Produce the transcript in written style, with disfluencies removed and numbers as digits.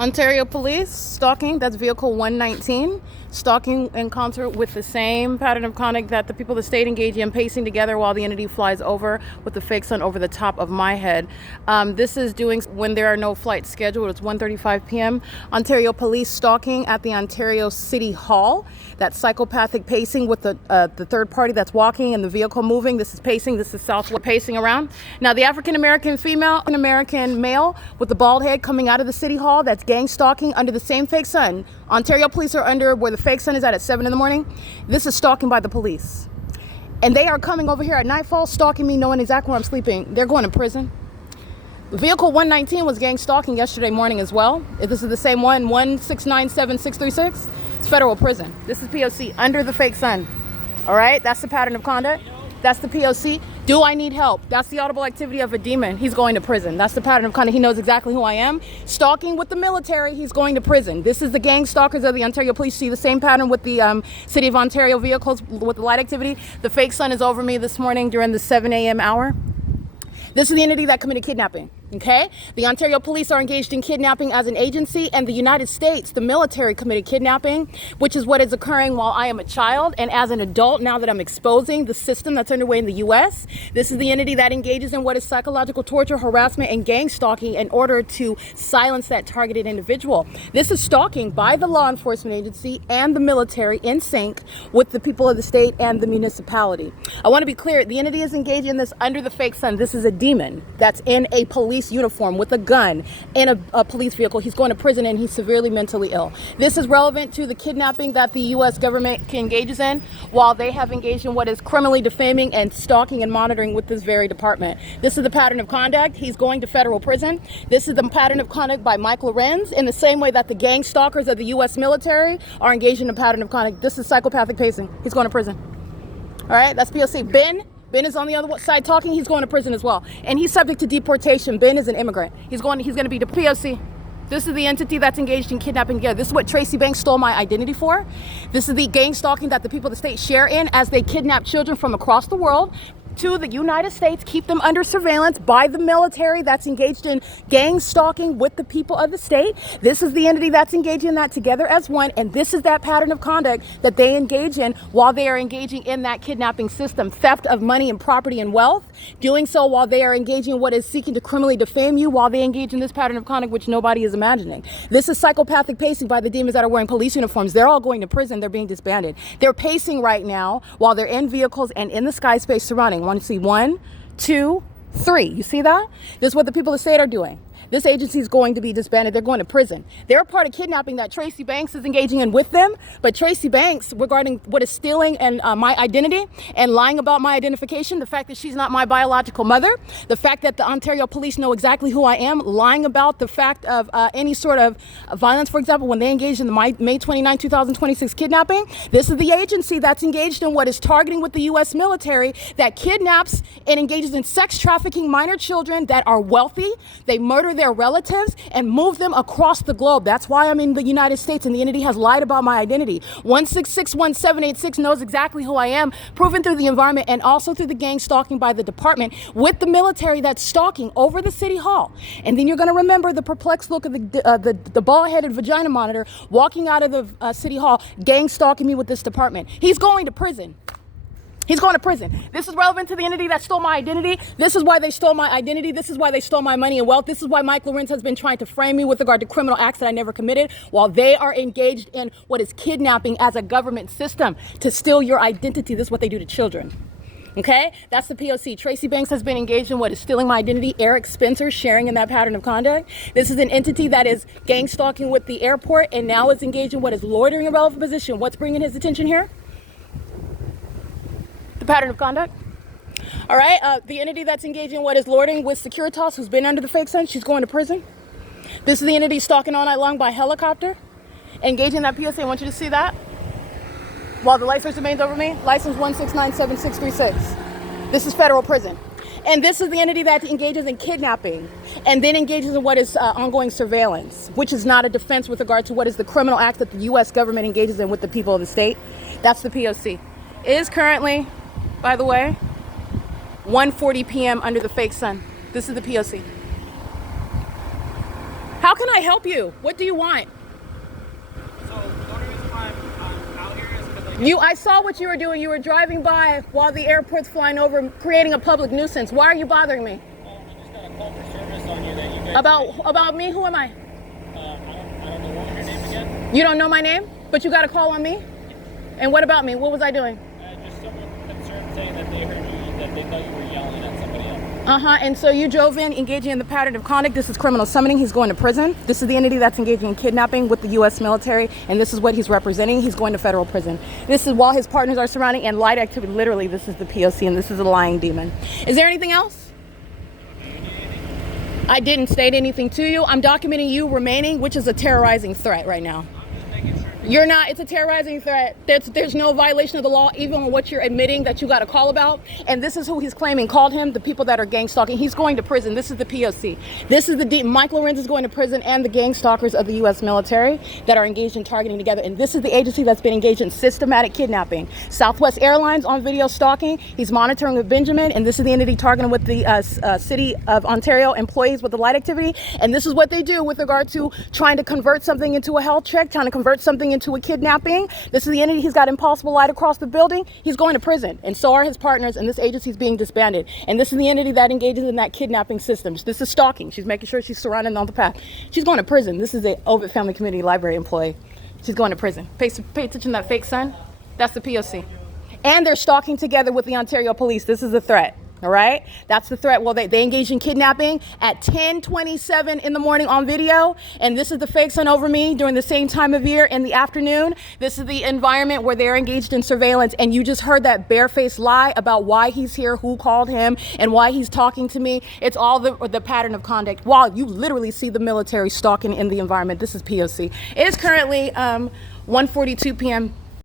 Ontario Police, stalking, that's vehicle 119. Stalking in concert with the same pattern of conduct that the people of the state engage in, pacing together while the entity flies over with the fake sun over the top of my head. This is doing when there are no flights scheduled. It's 1:35 p.m. Ontario Police stalking at the Ontario City Hall. That's psychopathic pacing with the third party that's walking and the vehicle moving. This is pacing. This is southward pacing around. Now the African-American female and American male with the bald head coming out of the City Hall, that's gang stalking under the same fake sun. Ontario Police are under where the fake sun is at 7 in the morning. This is stalking by the police. And they are coming over here at nightfall, stalking me, knowing exactly where I'm sleeping. They're going to prison. Vehicle 119 was gang stalking yesterday morning as well. If this is the same one, 1697636, it's federal prison. This is P.O.C. under the fake sun. All right, that's the pattern of conduct. That's the P.O.C. Do I need help? That's the audible activity of a demon. He's going to prison. That's the pattern of conduct. He knows exactly who I am. Stalking with the military, he's going to prison. This is the gang stalkers of the Ontario Police. See the same pattern with the City of Ontario vehicles with the light activity. The fake sun is over me this morning during the 7 a.m. hour. This is the entity that committed kidnapping. Okay, the Ontario Police are engaged in kidnapping as an agency, and the United States, the military, committed kidnapping, which is what is occurring while I am a child and as an adult. Now that I'm exposing the system that's underway in the U.S., this is the entity that engages in what is psychological torture, harassment, and gang stalking in order to silence that targeted individual. This is stalking by the law enforcement agency and the military in sync with the people of the state and the municipality. I want to be clear, the entity is engaged in this under the fake sun. This is a demon that's in a police uniform with a gun in a police vehicle. He's going to prison and he's severely mentally ill. This is relevant to the kidnapping that the U.S. government engages in while they have engaged in what is criminally defaming and stalking and monitoring with this very department. This is the pattern of conduct. He's going to federal prison. This is the pattern of conduct by Mike LORENZ in the same way that the gang stalkers of the U.S. military are engaged in a pattern of conduct. This is psychopathic pacing. He's going to prison. All right, that's P.O.C. Ben is on the other side talking. He's going to prison as well. And he's subject to deportation. Ben is an immigrant. He's going to be the P.O.C. This is the entity that's engaged in kidnapping together. This is what Tracy Banks stole my identity for. This is the gang stalking that the people of the state share in as they kidnap children from across the world to the United States, keep them under surveillance by the military that's engaged in gang stalking with the people of the state. This is the entity that's engaged in that together as one, and this is that pattern of conduct that they engage in while they are engaging in that kidnapping system. Theft of money and property and wealth, doing so while they are engaging in what is seeking to criminally defame you while they engage in this pattern of conduct which nobody is imagining. This is psychopathic pacing by the demons that are wearing police uniforms. They're all going to prison. They're being disbanded. They're pacing right now while they're in vehicles and in the sky space surrounding. Want to see 1, 2, 3. You see that? This is what the people of the state are doing. This agency is going to be disbanded. They're going to prison. They're part of kidnapping that Tracy Banks is engaging in with them. But Tracy Banks, regarding what is stealing and my identity and lying about my identification, the fact that she's not my biological mother, the fact that the Ontario Police know exactly who I am, lying about the fact of any sort of violence, for example, when they engaged in the May 29, 2026 kidnapping. This is the agency that's engaged in what is targeting with the U.S. military that kidnaps and engages in sex trafficking minor children that are wealthy. They murder their relatives and move them across the globe. That's why I'm in the United States, and the entity has lied about my identity. 1661786 knows exactly who I am, proven through the environment and also through the gang stalking by the department with the military that's stalking over the City Hall. And then you're going to remember the perplexed look of the bald-headed vagina monitor walking out of the City Hall, gang stalking me with this department. He's going to prison. He's going to prison. This is relevant to the entity that stole my identity. This is why they stole my identity. This is why they stole my money and wealth. This is why Mike LORENZ has been trying to frame me with regard to criminal acts that I never committed while they are engaged in what is kidnapping as a government system to steal your identity. This is what they do to children. Okay, that's the P.O.C. Tracy Banks has been engaged in what is stealing my identity. Eric Spencer sharing in that pattern of conduct. This is an entity that is gang stalking with the airport and now is engaged in what is loitering a relevant position. What's bringing his attention here? The pattern of conduct. All right, the entity that's engaging in what is loitering with Securitas, who's been under the fake sun, she's going to prison. This is the entity stalking all night long by helicopter, engaging that PSA. I want you to see that. While the license remains over me, license 1697636. This is federal prison. And this is the entity that engages in kidnapping and then engages in what is ongoing surveillance, which is not a defense with regard to what is the criminal act that the U.S. government engages in with the people of the state. That's the P.O.C. It is currently, by the way, 1:40 p.m. under the fake sun. This is the P.O.C. How can I help you? What do you want? So the only reason why I'm out here is because I saw what you were doing. You were driving by while the airport's flying over, creating a public nuisance. Why are you bothering me? well, we just got a call for service on you that you guys About me? Who am I? I don't know what was your name again. You don't know my name, but you got a call on me? And what about me? What was I doing? Just someone concerned saying that they heard you, that they thought you were yelling at somebody else. And so you drove in, engaging in the pattern of conduct. This is criminal summoning. He's going to prison. This is the entity that's engaging in kidnapping with the U.S. military, and this is what he's representing. He's going to federal prison. This is while his partners are surrounding and light activity. Literally, this is the P.O.C. and this is a lying demon. Is there anything else? I didn't state anything to you. I'm documenting you remaining, which is a terrorizing threat right now. I'm just making sure. You're not. It's a terrorizing threat. There's no violation of the law, even on what you're admitting that you got a call about. And this is who he's claiming called him, the people that are gang stalking. He's going to prison. This is the P.O.C. This is the Mike LORENZ is going to prison, and the gang stalkers of the U.S. military that are engaged in targeting together. And this is the agency that's been engaged in systematic kidnapping. Southwest Airlines on video stalking. He's monitoring with Benjamin, and this is the entity targeting with the City of Ontario employees with the light activity. And this is what they do with regard to trying to convert something into a health check, trying to convert something into a kidnapping. This is the entity. He's got impossible light across the building. He's going to prison, and so are his partners, and this agency is being disbanded. And this is the entity that engages in that kidnapping system. This is stalking. She's making sure she's surrounded on the path. She's going to prison. This is a OVITT Family Community Library employee. She's going to prison. Pay attention to that fake son. That's the P.O.C. And they're stalking together with the Ontario police. This is a threat. All right, that's the threat. Well, they engaged in kidnapping at 10:27 in the morning on video, and this is the fake son over me during the same time of year in the afternoon. This is the environment where they're engaged in surveillance, and you just heard that barefaced lie about why he's here, who called him, and why he's talking to me. It's all the pattern of conduct. While you literally see the military stalking in the environment, this is P.O.C. It is currently 1:42 p.m.